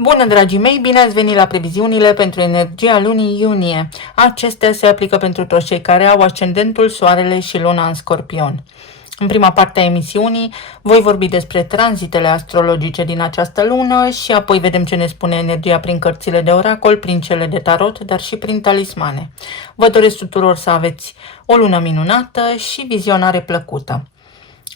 Bună, dragii mei! Bine ați venit la previziunile pentru energia lunii iunie. Acestea se aplică pentru toți cei care au ascendentul, soarele și luna în Scorpion. În prima parte a emisiunii voi vorbi despre tranzitele astrologice din această lună și apoi vedem ce ne spune energia prin cărțile de oracol, prin cele de tarot, dar și prin talismane. Vă doresc tuturor să aveți o lună minunată și vizionare plăcută.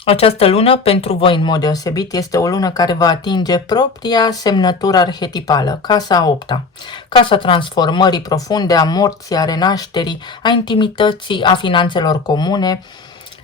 Această lună, pentru voi în mod deosebit, este o lună care va atinge propria semnătură arhetipală, casa a opta. Casa transformării profunde, a morții, a renașterii, a intimității, a finanțelor comune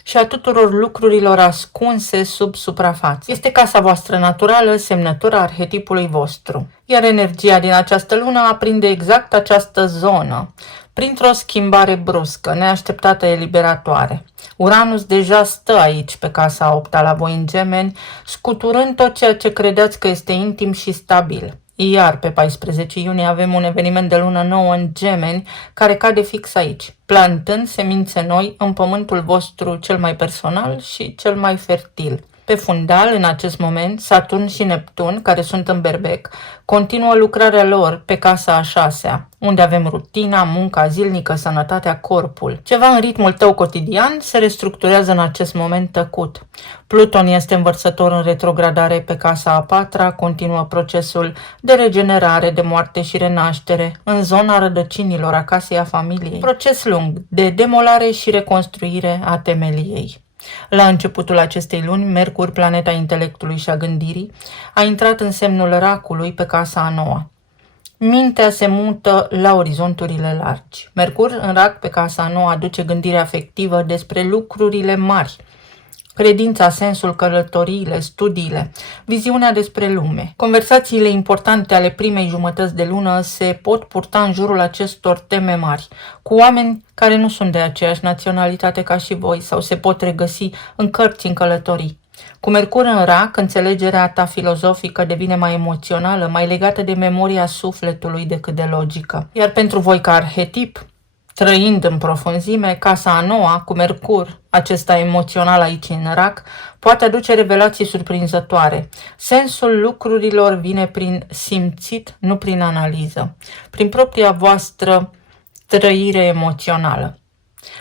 și a tuturor lucrurilor ascunse sub suprafață. Este casa voastră naturală, semnătura arhetipului vostru. Iar energia din această lună aprinde exact această zonă, printr-o schimbare bruscă, neașteptată, eliberatoare. Uranus deja stă aici pe casa a opta la voi în Gemeni, scuturând tot ceea ce credeți că este intim și stabil. Iar pe 14 iunie avem un eveniment de lună nouă în Gemeni care cade fix aici, plantând semințe noi în pământul vostru cel mai personal și cel mai fertil. Pe fundal, în acest moment, Saturn și Neptun, care sunt în Berbec, continuă lucrarea lor pe casa a șasea, unde avem rutina, munca zilnică, sănătatea, corpul. Ceva în ritmul tău cotidian se restructurează în acest moment tăcut. Pluton este învărsător în retrogradare pe casa a patra, continuă procesul de regenerare, de moarte și renaștere în zona rădăcinilor, a casei, a familiei. Proces lung de demolare și reconstruire a temeliei. La începutul acestei luni, Mercur, planeta intelectului și a gândirii, a intrat în semnul racului pe casa a noua. Mintea se mută la orizonturile largi. Mercur în rac pe casa a noua aduce gândire afectivă despre lucrurile mari, credința, sensul, călătoriile, studiile, viziunea despre lume. Conversațiile importante ale primei jumătăți de lună se pot purta în jurul acestor teme mari, cu oameni care nu sunt de aceeași naționalitate ca și voi sau se pot regăsi în cărți, în călătorii. Cu Mercur în rac, înțelegerea ta filozofică devine mai emoțională, mai legată de memoria sufletului decât de logică. Iar pentru voi ca arhetip, trăind în profunzime, casa a noua, cu Mercur, acesta emoțional aici în rac, poate aduce revelații surprinzătoare. Sensul lucrurilor vine prin simțit, nu prin analiză, prin propria voastră trăire emoțională.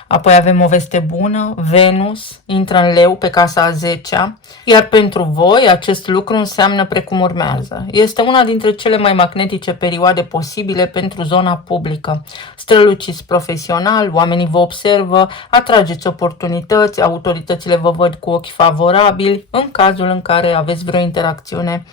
Apoi avem o veste bună, Venus intră în Leu pe casa a 10-a, iar pentru voi acest lucru înseamnă precum urmează. Este una dintre cele mai magnetice perioade posibile pentru zona publică. Străluciți profesional, oamenii vă observă, atrageți oportunități, autoritățile vă văd cu ochi favorabili în cazul în care aveți vreo interacțiune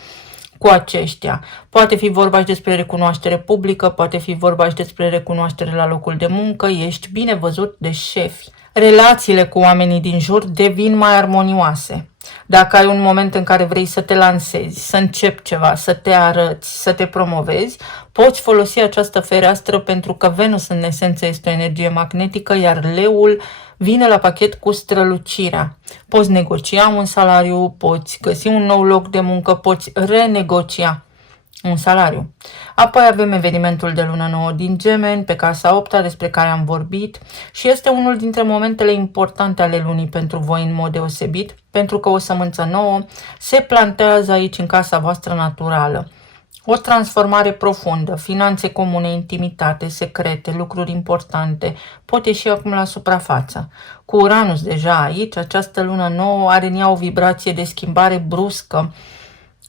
cu aceștia. Poate fi vorba și despre recunoaștere publică, poate fi vorba și despre recunoaștere la locul de muncă, ești bine văzut de șefi. Relațiile cu oamenii din jur devin mai armonioase. Dacă ai un moment în care vrei să te lansezi, să începi ceva, să te arăți, să te promovezi, poți folosi această fereastră pentru că Venus în esență este o energie magnetică, iar Leul vine la pachet cu strălucirea. Poți negocia un salariu, poți găsi un nou loc de muncă, poți renegocia un salariu. Apoi avem evenimentul de lună nouă din Gemeni, pe casa 8-a, despre care am vorbit și este unul dintre momentele importante ale lunii pentru voi în mod deosebit, pentru că o sămânță nouă se plantează aici în casa voastră naturală. O transformare profundă, finanțe comune, intimitate, secrete, lucruri importante pot ieși acum la suprafață. Cu Uranus deja aici, această lună nouă are în ea o vibrație de schimbare bruscă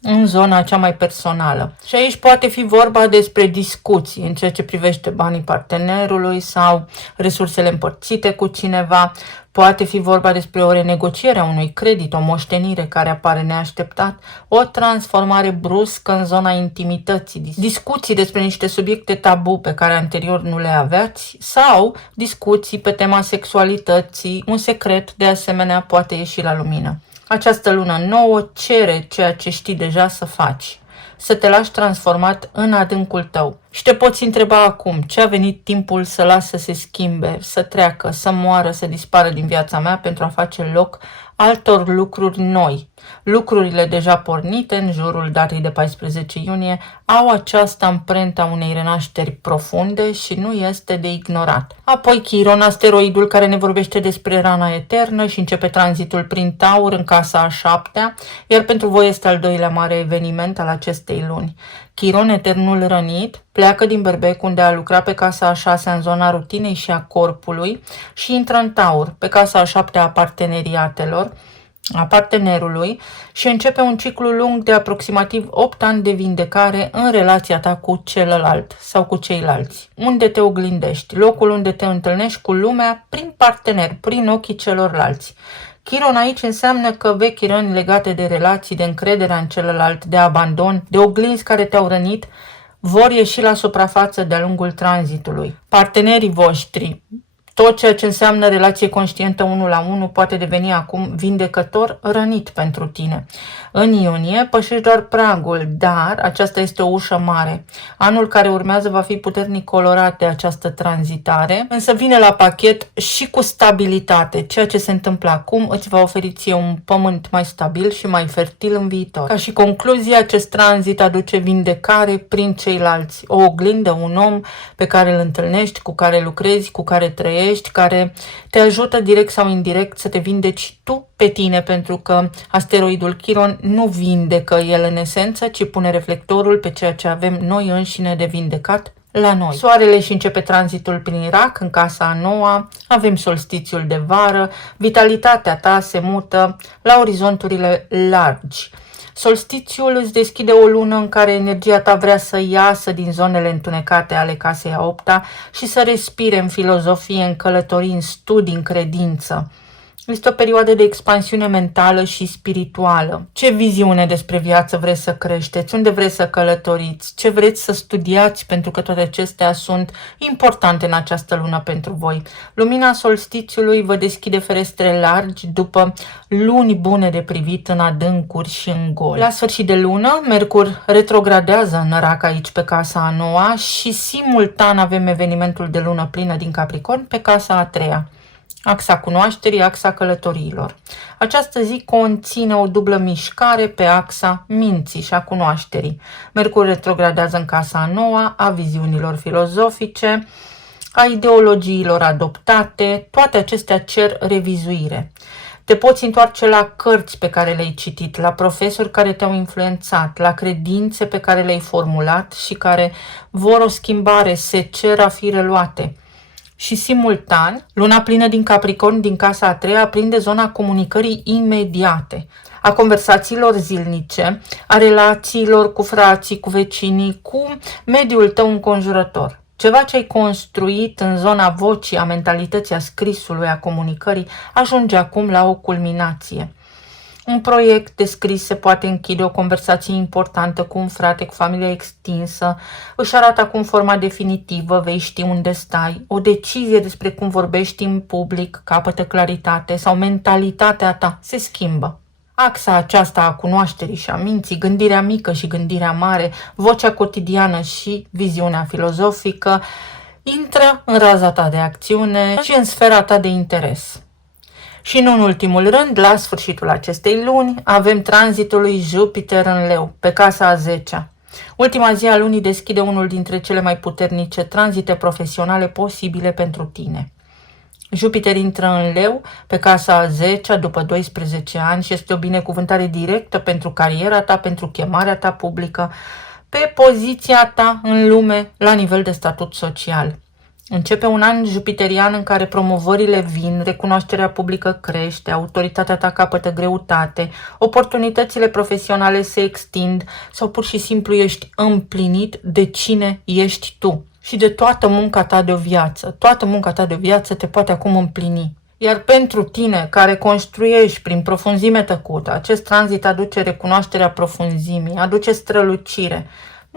în zona cea mai personală. Și aici poate fi vorba despre discuții în ceea ce privește banii partenerului sau resursele împărțite cu cineva. Poate fi vorba despre o renegociere a unui credit, o moștenire care apare neașteptat, o transformare bruscă în zona intimității, discuții despre niște subiecte tabu pe care anterior nu le aveați sau discuții pe tema sexualității, un secret de asemenea poate ieși la lumină. Această lună nouă cere ceea ce știi deja să faci, să te lași transformat în adâncul tău. Și te poți întreba acum, ce a venit timpul să las să se schimbe, să treacă, să moară, să dispară din viața mea pentru a face loc altor lucruri noi. Lucrurile deja pornite în jurul datei de 14 iunie au această amprentă a unei renașteri profunde și nu este de ignorat. Apoi Chiron, asteroidul care ne vorbește despre rana eternă și începe tranzitul prin Taur în casa a 7-a, iar pentru voi este al doilea mare eveniment al acestei luni. Chiron, eternul rănit, pleacă din Berbec, unde a lucrat pe casa a 6-a în zona rutinei și a corpului, și intră în Taur, pe casa a 7-a a parteneriatelor, a partenerului, și începe un ciclu lung de aproximativ 8 ani de vindecare în relația ta cu celălalt sau cu ceilalți, unde te oglindești, locul unde te întâlnești cu lumea prin partener, prin ochii celorlalți. Chiron aici înseamnă că vechi răni legate de relații, de încrederea în celălalt, de abandon, de oglinzi care te-au rănit, vor ieși la suprafață de-a lungul tranzitului. Partenerii voștri, tot ceea ce înseamnă relație conștientă 1 la 1 poate deveni acum vindecător rănit pentru tine. În iunie pășești doar pragul, dar aceasta este o ușă mare. Anul care urmează va fi puternic colorat de această tranzitare, însă vine la pachet și cu stabilitate. Ceea ce se întâmplă acum îți va oferi ție un pământ mai stabil și mai fertil în viitor. Ca și concluzie, acest tranzit aduce vindecare prin ceilalți, o oglindă, un om pe care îl întâlnești, cu care lucrezi, cu care trăiești, care te ajută direct sau indirect să te vindeci tu pe tine, pentru că asteroidul Chiron nu vindecă el în esență, ci pune reflectorul pe ceea ce avem noi înșine de vindecat la noi. Soarele și începe tranzitul prin Irak, în casa a 9-a, avem solstițiul de vară, vitalitatea ta se mută la orizonturile largi. Solstițiul îți deschide o lună în care energia ta vrea să iasă din zonele întunecate ale casei a 8-a și să respire în filozofie, în călătorii, în studii, în credință. Este o perioadă de expansiune mentală și spirituală. Ce viziune despre viață vreți să creșteți? Unde vreți să călătoriți? Ce vreți să studiați? Pentru că toate acestea sunt importante în această lună pentru voi. Lumina solstițiului vă deschide ferestre largi după luni bune de privit în adâncuri și în gol. La sfârșit de lună, Mercur retrogradează în Rac aici pe casa a 9-a și simultan avem evenimentul de lună plină din Capricorn pe casa a 3-a. Axa cunoașterii, axa călătoriilor. Această zi conține o dublă mișcare pe axa minții și a cunoașterii. Mercur retrogradează în casa a 9-a, a viziunilor filozofice, a ideologiilor adoptate, toate acestea cer revizuire. Te poți întoarce la cărți pe care le-ai citit, la profesori care te-au influențat, la credințe pe care le-ai formulat și care vor o schimbare, se cer a fi reluate. Și simultan, luna plină din Capricorn din casa a 3-a aprinde zona comunicării imediate, a conversațiilor zilnice, a relațiilor cu frații, cu vecinii, cu mediul tău înconjurător. Ceva ce ai construit în zona vocii, a mentalității, a scrisului, a comunicării, ajunge acum la o culminație. Un proiect de scris se poate închide, o conversație importantă cu un frate, cu familia extinsă, își arată acum forma definitivă, vei ști unde stai, o decizie despre cum vorbești în public capătă claritate sau mentalitatea ta se schimbă. Axa aceasta a cunoașterii și a minții, gândirea mică și gândirea mare, vocea cotidiană și viziunea filozofică intră în raza ta de acțiune și în sfera ta de interes. Și în ultimul rând, la sfârșitul acestei luni, avem tranzitul lui Jupiter în Leu, pe casa a 10-a. Ultima zi a lunii deschide unul dintre cele mai puternice tranzite profesionale posibile pentru tine. Jupiter intră în Leu, pe casa a 10-a, după 12 ani și este o binecuvântare directă pentru cariera ta, pentru chemarea ta publică, pe poziția ta în lume, la nivel de statut social. Începe un an jupiterian în care promovările vin, recunoașterea publică crește, autoritatea ta capătă greutate, oportunitățile profesionale se extind sau pur și simplu ești împlinit de cine ești tu și de toată munca ta de o viață. Toată munca ta de o viață te poate acum împlini. Iar pentru tine, care construiești prin profunzime tăcută, acest tranzit aduce recunoașterea profunzimii, aduce strălucire.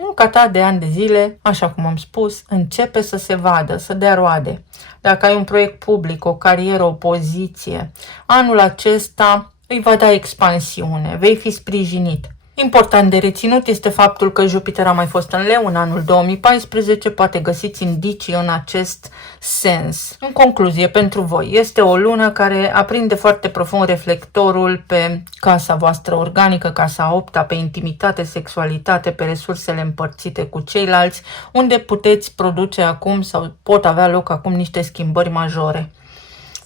Munca ta de ani de zile, așa cum am spus, începe să se vadă, să dea roade. Dacă ai un proiect public, o carieră, o poziție, anul acesta îi va da expansiune, vei fi sprijinit. Important de reținut este faptul că Jupiter a mai fost în Leu în anul 2014, poate găsiți indicii în acest sens. În concluzie, pentru voi, este o lună care aprinde foarte profund reflectorul pe casa voastră organică, casa a 8-a, pe intimitate, sexualitate, pe resursele împărțite cu ceilalți, unde puteți produce acum sau pot avea loc acum niște schimbări majore.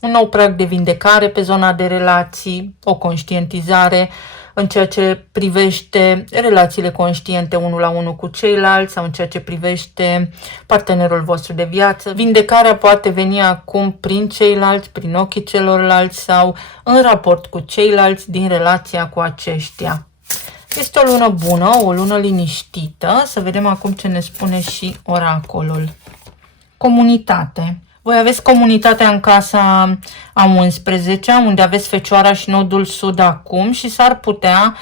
Un nou prag de vindecare pe zona de relații, o conștientizare, în ceea ce privește relațiile conștiente unul la unul cu ceilalți sau în ceea ce privește partenerul vostru de viață. Vindecarea poate veni acum prin ceilalți, prin ochii celorlalți sau în raport cu ceilalți din relația cu aceștia. Este o lună bună, o lună liniștită. Să vedem acum ce ne spune și oracolul. Comunitate. Voi aveți comunitatea în casa a 11-a, unde aveți Fecioara și Nodul Sud acum și s-ar putea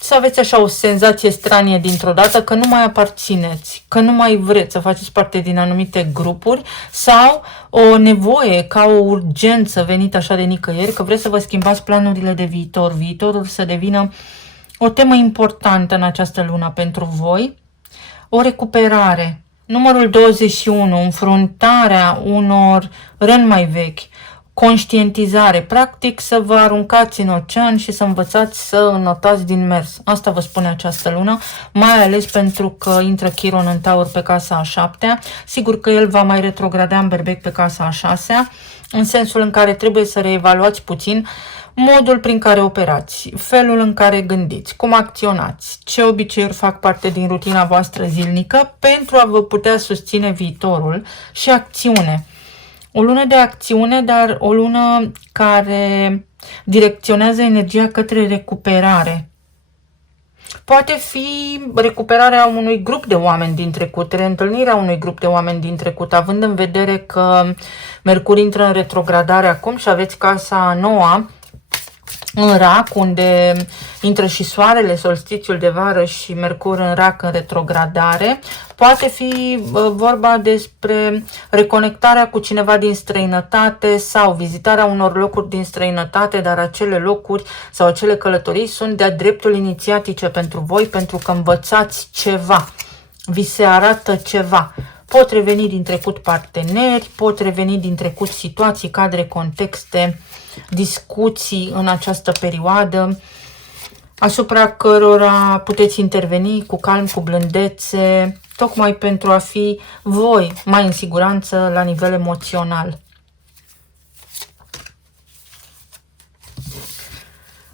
să aveți așa o senzație stranie dintr-o dată că nu mai aparțineți, că nu mai vreți să faceți parte din anumite grupuri sau o nevoie ca o urgență venită așa de nicăieri, că vreți să vă schimbați planurile de viitor, viitorul să devină o temă importantă în această lună pentru voi, o recuperare. Numărul 21, înfruntarea unor răni mai vechi, conștientizare, practic să vă aruncați în ocean și să învățați să înnotați din mers. Asta vă spune această lună, mai ales pentru că intră Chiron în Taur pe casa a 7-a. Sigur că el va mai retrograda în Berbec pe casa a 6-a, în sensul în care trebuie să reevaluați puțin modul prin care operați, felul în care gândiți, cum acționați, ce obiceiuri fac parte din rutina voastră zilnică pentru a vă putea susține viitorul și acțiune. O lună de acțiune, dar o lună care direcționează energia către recuperare. Poate fi recuperarea unui grup de oameni din trecut, reîntâlnirea unui grup de oameni din trecut, având în vedere că Mercur intră în retrogradare acum și aveți casa noua în Rac, unde intră și soarele, solstițiul de vară și Mercur în Rac în retrogradare. Poate fi vorba despre reconectarea cu cineva din străinătate sau vizitarea unor locuri din străinătate, dar acele locuri sau acele călătorii sunt de-a dreptul inițiatice pentru voi, pentru că învățați ceva, vi se arată ceva. Pot reveni din trecut parteneri, pot reveni din trecut situații, cadre, contexte, discuții în această perioadă, asupra cărora puteți interveni cu calm, cu blândețe, tocmai pentru a fi voi mai în siguranță la nivel emoțional.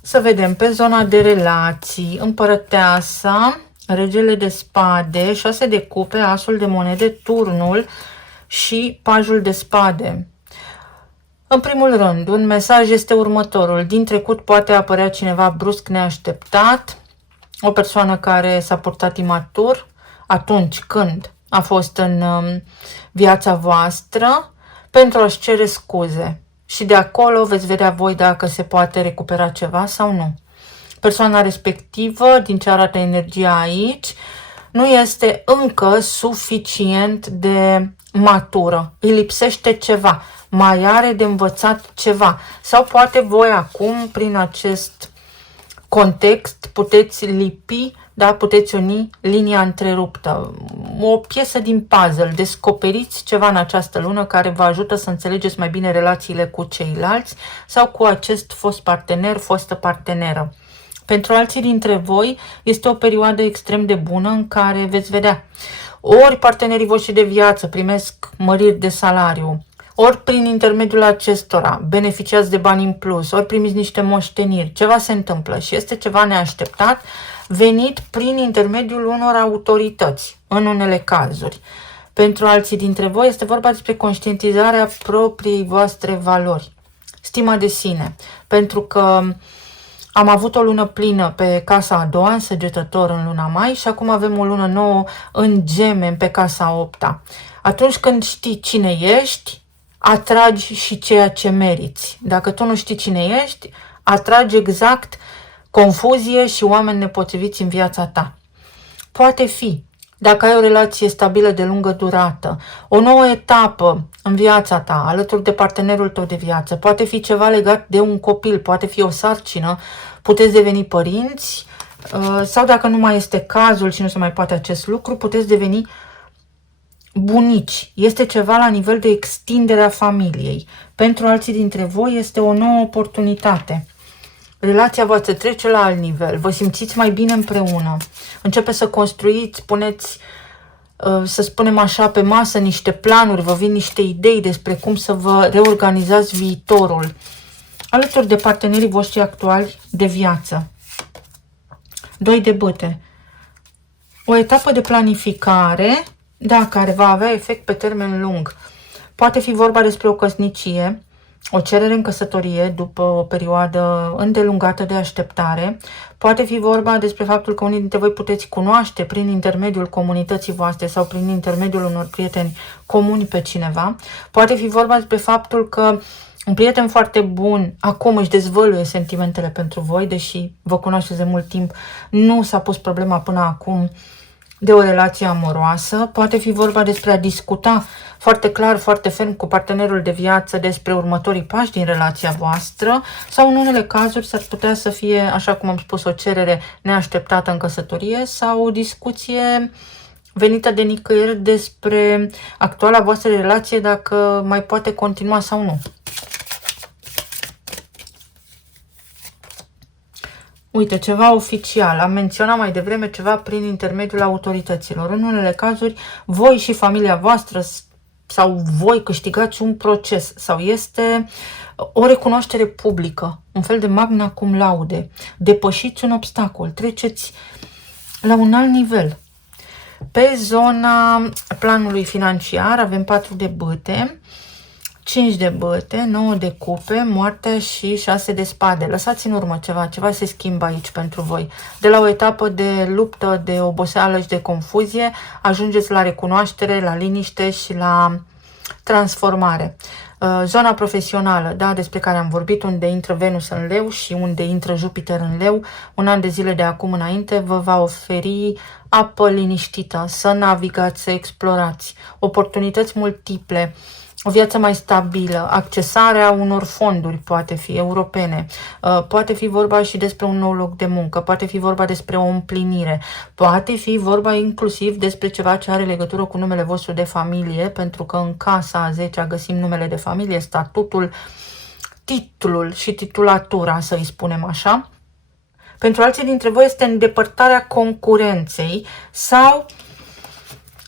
Să vedem pe zona de relații, Împărăteasa, Regele de Spade, 6 de cupe, Asul de monede, Turnul și Pajul de Spade. În primul rând, un mesaj este următorul. Din trecut poate apărea cineva brusc neașteptat, o persoană care s-a purtat imatur atunci când a fost în viața voastră pentru a-și cere scuze. Și de acolo veți vedea voi dacă se poate recupera ceva sau nu. Persoana respectivă, din ce arată energia aici, nu este încă suficient de matură. Îi lipsește ceva. Mai are de învățat ceva. Sau poate voi acum, prin acest context, puteți lipi, da, puteți uni linia întreruptă. O piesă din puzzle. Descoperiți ceva în această lună care vă ajută să înțelegeți mai bine relațiile cu ceilalți sau cu acest fost partener, fostă parteneră. Pentru alții dintre voi este o perioadă extrem de bună în care veți vedea ori partenerii voștri de viață primesc măriri de salariu, ori prin intermediul acestora beneficiați de bani în plus, ori primiți niște moșteniri, ceva se întâmplă și este ceva neașteptat venit prin intermediul unor autorități, în unele cazuri. Pentru alții dintre voi este vorba despre conștientizarea propriei voastre valori, stima de sine, pentru că am avut o lună plină pe casa a doua, în Săgetător, în luna mai și acum avem o lună nouă în Gemeni, pe casa a 8-a. Atunci când știi cine ești, atragi și ceea ce meriți. Dacă tu nu știi cine ești, atragi exact confuzie și oameni nepotriviți în viața ta. Poate fi, dacă ai o relație stabilă de lungă durată, o nouă etapă în viața ta, alături de partenerul tău de viață, poate fi ceva legat de un copil, poate fi o sarcină, puteți deveni părinți sau dacă nu mai este cazul și nu se mai poate acest lucru, puteți deveni bunici. Este ceva la nivel de extindere a familiei. Pentru alții dintre voi este o nouă oportunitate. Relația voastră trece la alt nivel, vă simțiți mai bine împreună, începe să construiți, puneți, să spunem așa, pe masă niște planuri, vă vin niște idei despre cum să vă reorganizați viitorul, alături de partenerii voștri actuali de viață. 2 de bâte. O etapă de planificare, da, care va avea efect pe termen lung. Poate fi vorba despre o căsnicie, o cerere în căsătorie după o perioadă îndelungată de așteptare. Poate fi vorba despre faptul că unii dintre voi puteți cunoaște prin intermediul comunității voastre sau prin intermediul unor prieteni comuni pe cineva. Poate fi vorba despre faptul că un prieten foarte bun acum își dezvăluie sentimentele pentru voi, deși vă cunoașteți de mult timp, nu s-a pus problema până acum de o relație amoroasă. Poate fi vorba despre a discuta foarte clar, foarte ferm cu partenerul de viață despre următorii pași din relația voastră, sau în unele cazuri s-ar putea să fie, așa cum am spus, o cerere neașteptată în căsătorie sau o discuție venită de nicăieri despre actuala voastră relație, dacă mai poate continua sau nu. Uite, ceva oficial. Am menționat mai devreme ceva prin intermediul autorităților. În unele cazuri, voi și familia voastră sau voi câștigați un proces sau este o recunoaștere publică, un fel de magna cum laude. Depășiți un obstacol, treceți la un alt nivel. Pe zona planului financiar avem 4 de bâte, 5 de bâte, 9 de cupe, moartea și 6 de spade. Lăsați în urmă ceva se schimbă aici pentru voi. De la o etapă de luptă, de oboseală și de confuzie, ajungeți la recunoaștere, la liniște și la transformare. Zona profesională, da, despre care am vorbit, unde intră Venus în Leu și unde intră Jupiter în Leu, un an de zile de acum înainte vă va oferi apă liniștită, să navigați, să explorați, oportunități multiple, o viață mai stabilă, accesarea unor fonduri, poate fi europene, poate fi vorba și despre un nou loc de muncă, poate fi vorba despre o împlinire, poate fi vorba inclusiv despre ceva ce are legătură cu numele vostru de familie, pentru că în casa a 10-a găsim numele de familie, statutul, titlul și titulatura, să-i spunem așa. Pentru alții dintre voi este îndepărtarea concurenței sau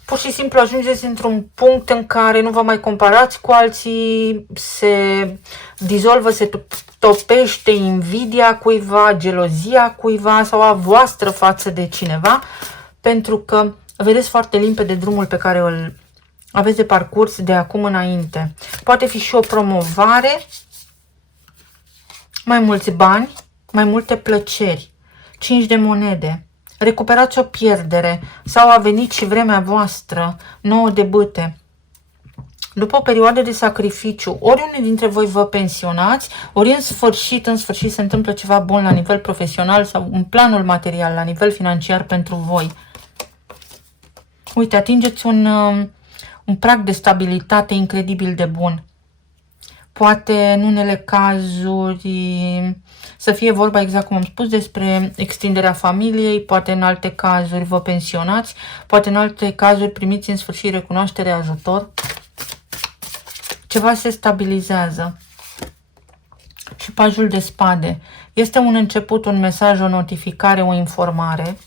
pur și simplu ajungeți într-un punct în care nu vă mai comparați cu alții, se dizolvă, se topește invidia cuiva, gelozia cuiva sau a voastră față de cineva, pentru că vedeți foarte limpede drumul pe care îl aveți de parcurs de acum înainte. Poate fi și o promovare, mai mulți bani, mai multe plăceri, 5 de monede. Recuperați o pierdere sau a venit și vremea voastră, 9 de bâte. După o perioadă de sacrificiu, ori unii dintre voi vă pensionați, ori în sfârșit se întâmplă ceva bun la nivel profesional sau în planul material, la nivel financiar pentru voi. Uite, atingeți un prag de stabilitate incredibil de bun. Poate în unele cazuri să fie vorba, exact cum am spus, despre extinderea familiei, poate în alte cazuri vă pensionați, poate în alte cazuri primiți în sfârșit recunoaștere, ajutor. Ceva se stabilizează. Și pajul de spade. Este un început, un mesaj, o notificare, o informare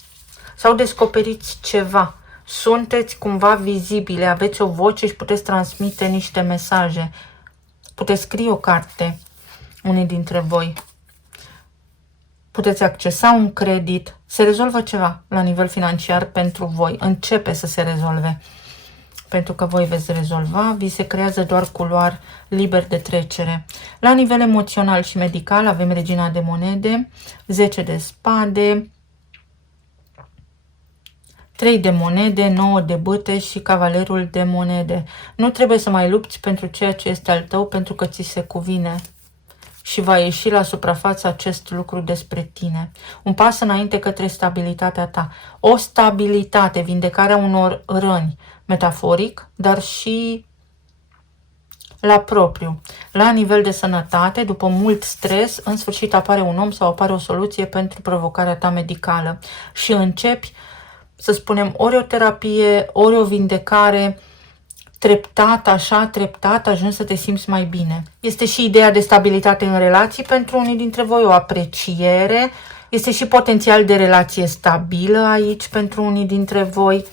sau descoperiți ceva. Sunteți cumva vizibile, aveți o voce și puteți transmite niște mesaje. Puteți scrie o carte, unii dintre voi. Puteți accesa un credit. Se rezolvă ceva la nivel financiar pentru voi. Începe să se rezolve. Pentru că voi veți rezolva, vi se creează doar culoar liber de trecere. La nivel emoțional și medical avem regina de monede, 10 de spade, 3 de monede, 9 de bâte și cavalerul de monede. Nu trebuie să mai lupți pentru ceea ce este al tău, pentru că ți se cuvine și va ieși la suprafață acest lucru despre tine. Un pas înainte către stabilitatea ta. O stabilitate, vindecarea unor răni, metaforic, dar și la propriu. La nivel de sănătate, după mult stres, în sfârșit apare un om sau apare o soluție pentru provocarea ta medicală și începi, să spunem, ori o terapie, ori o vindecare, treptat, așa, treptat, ajungi să te simți mai bine. Este și ideea de stabilitate în relații pentru unii dintre voi, o apreciere. Este și potențial de relație stabilă aici pentru unii dintre voi.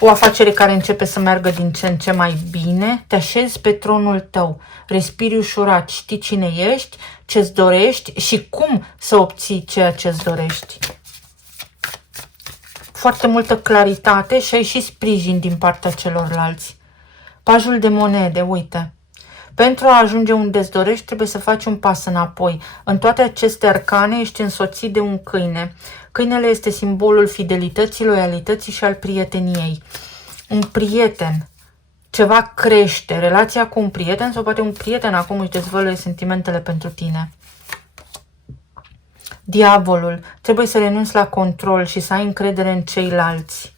O afacere care începe să meargă din ce în ce mai bine. Te așezi pe tronul tău, respiri ușurat, știi cine ești, ce-ți dorești și cum să obții ceea ce-ți dorești. foarte multă claritate și ai și sprijin din partea celorlalți. Pajul de monede, uite. Pentru a ajunge unde îți dorești, trebuie să faci un pas înapoi. În toate aceste arcane ești însoțit de un câine. Câinele este simbolul fidelității, loialității și al prieteniei. Un prieten, ceva crește, relația cu un prieten sau poate un prieten acum își dezvăluie sentimentele pentru tine. Diavolul, trebuie să renunți la control și să ai încredere în ceilalți.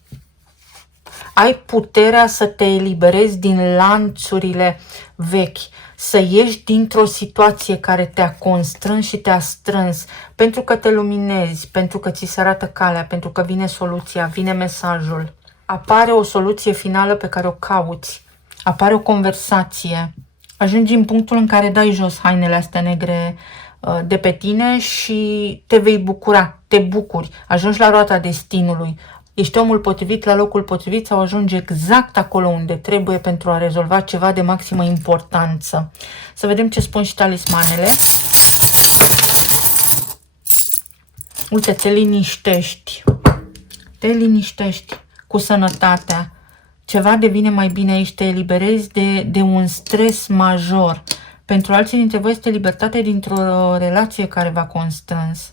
Ai puterea să te eliberezi din lanțurile vechi, să ieși dintr-o situație care te-a constrâns și te-a strâns, pentru că te luminezi, pentru că ți se arată calea, pentru că vine soluția, vine mesajul. Apare o soluție finală pe care o cauți, apare o conversație. Ajungi în punctul în care dai jos hainele astea negre de pe tine și te vei bucura, te bucuri, ajungi la roata destinului. Ești omul potrivit la locul potrivit sau ajungi exact acolo unde trebuie pentru a rezolva ceva de maximă importanță. Să vedem ce spun și talismanele. Uite, te liniștești. Te liniștești cu sănătatea. Ceva devine mai bine aici, te eliberezi de un stres major. Pentru alții dintre voi este libertate dintr-o relație care v-a constrâns.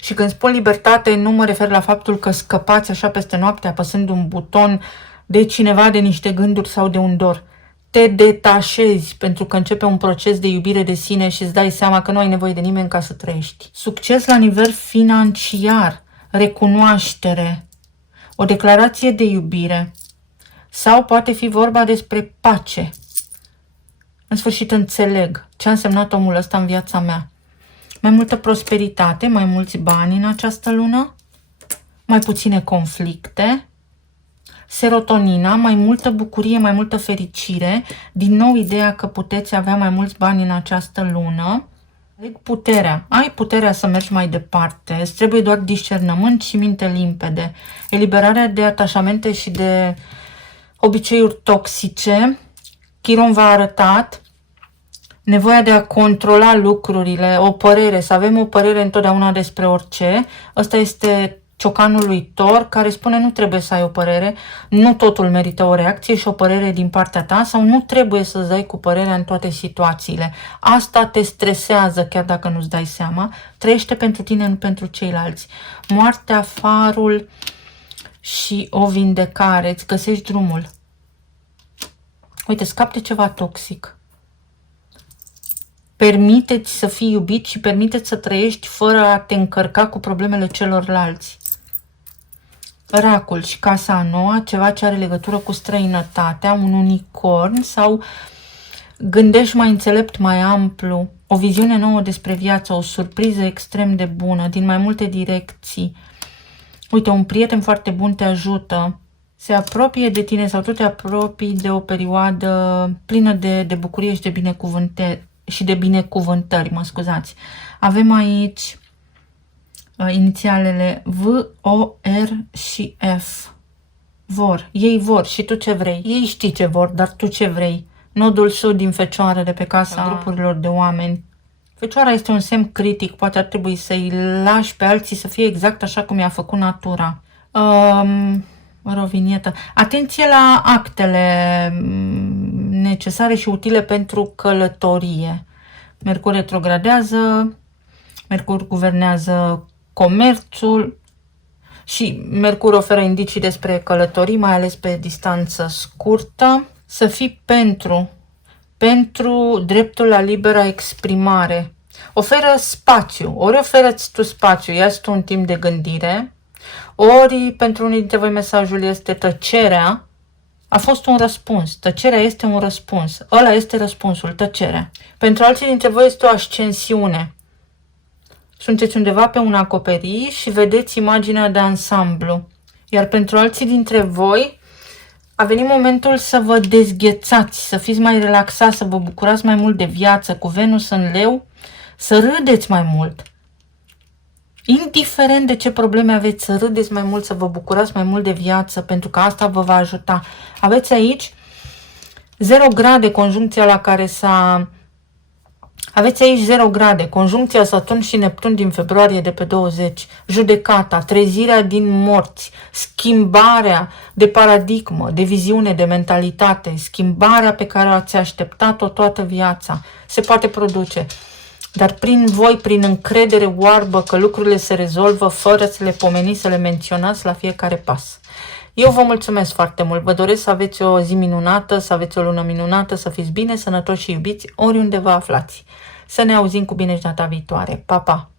Și când spun libertate, nu mă refer la faptul că scăpați așa peste noapte apăsând un buton de cineva, de niște gânduri sau de un dor. Te detașezi pentru că începe un proces de iubire de sine și îți dai seama că nu ai nevoie de nimeni ca să trăiești. Succes la nivel financiar, recunoaștere, o declarație de iubire sau poate fi vorba despre pace. În sfârșit înțeleg ce a însemnat omul ăsta în viața mea. Mai multă prosperitate, mai mulți bani în această lună, mai puține conflicte, serotonina, mai multă bucurie, mai multă fericire, din nou ideea că puteți avea mai mulți bani în această lună. Puterea, ai puterea să mergi mai departe, îți trebuie doar discernământ și minte limpede, eliberarea de atașamente și de obiceiuri toxice. Chiron v-a arătat nevoia de a controla lucrurile, o părere, să avem o părere întotdeauna despre orice. Ăsta este ciocanul lui Thor, care spune nu trebuie să ai o părere, nu totul merită o reacție și o părere din partea ta sau nu trebuie să-ți dai cu părerea în toate situațiile. Asta te stresează chiar dacă nu-ți dai seama. Trăiește pentru tine, nu pentru ceilalți. Moartea, farul și o vindecare, îți găsești drumul. Uite, scapi de ceva toxic. Permiteți să fii iubit și permiteți să trăiești fără a te încărca cu problemele celorlalți. Racul și casa a noua, ceva ce are legătură cu străinătatea, un unicorn sau gândești mai înțelept, mai amplu, o viziune nouă despre viață, o surpriză extrem de bună, din mai multe direcții. Uite, un prieten foarte bun te ajută, se apropie de tine sau tu te apropii de o perioadă plină de bucurie și de binecuvântări, mă scuzați. Avem aici inițialele V, O, R și F. Vor. Ei vor și tu ce vrei. Ei știi ce vor, dar tu ce vrei. Nodul sud din Fecioară de pe casa grupurilor de oameni. Fecioara este un semn critic, poate ar trebui să-i lași pe alții să fie exact așa cum i-a făcut natura. O vinietă. Atenție la actele necesare și utile pentru călătorie. Mercur retrogradează, Mercur guvernează comerțul și Mercur oferă indicii despre călătorii, mai ales pe distanță scurtă. Să fii pentru dreptul la libera exprimare. Oferă spațiu, ori oferă-ți tu spațiu, ia-ți tu un timp de gândire, ori pentru unii dintre voi mesajul este tăcerea. A fost un răspuns. Tăcerea este un răspuns. Ăla este răspunsul, tăcerea. Pentru alții dintre voi este o ascensiune. Sunteți undeva pe un acoperiș și vedeți imaginea de ansamblu. Iar pentru alții dintre voi a venit momentul să vă dezghețați, să fiți mai relaxați, să vă bucurați mai mult de viață, cu Venus în Leu, să râdeți mai mult. Indiferent de ce probleme aveți, să râdeți mai mult, să vă bucurați mai mult de viață, pentru că asta vă va ajuta. Aveți aici 0 grade, conjuncția la care s-a Aveți aici 0 grade, conjuncția Saturn și Neptun din februarie de pe 20, judecata, trezirea din morți, schimbarea de paradigmă, de viziune, de mentalitate, schimbarea pe care ați așteptat-o toată viața, se poate produce. Dar prin voi, prin încredere oarbă că lucrurile se rezolvă fără să le pomeniți, să le menționați la fiecare pas. Eu vă mulțumesc foarte mult, vă doresc să aveți o zi minunată, să aveți o lună minunată, să fiți bine, sănătoși și iubiți oriunde vă aflați. Să ne auzim cu bine și data viitoare. Pa, pa!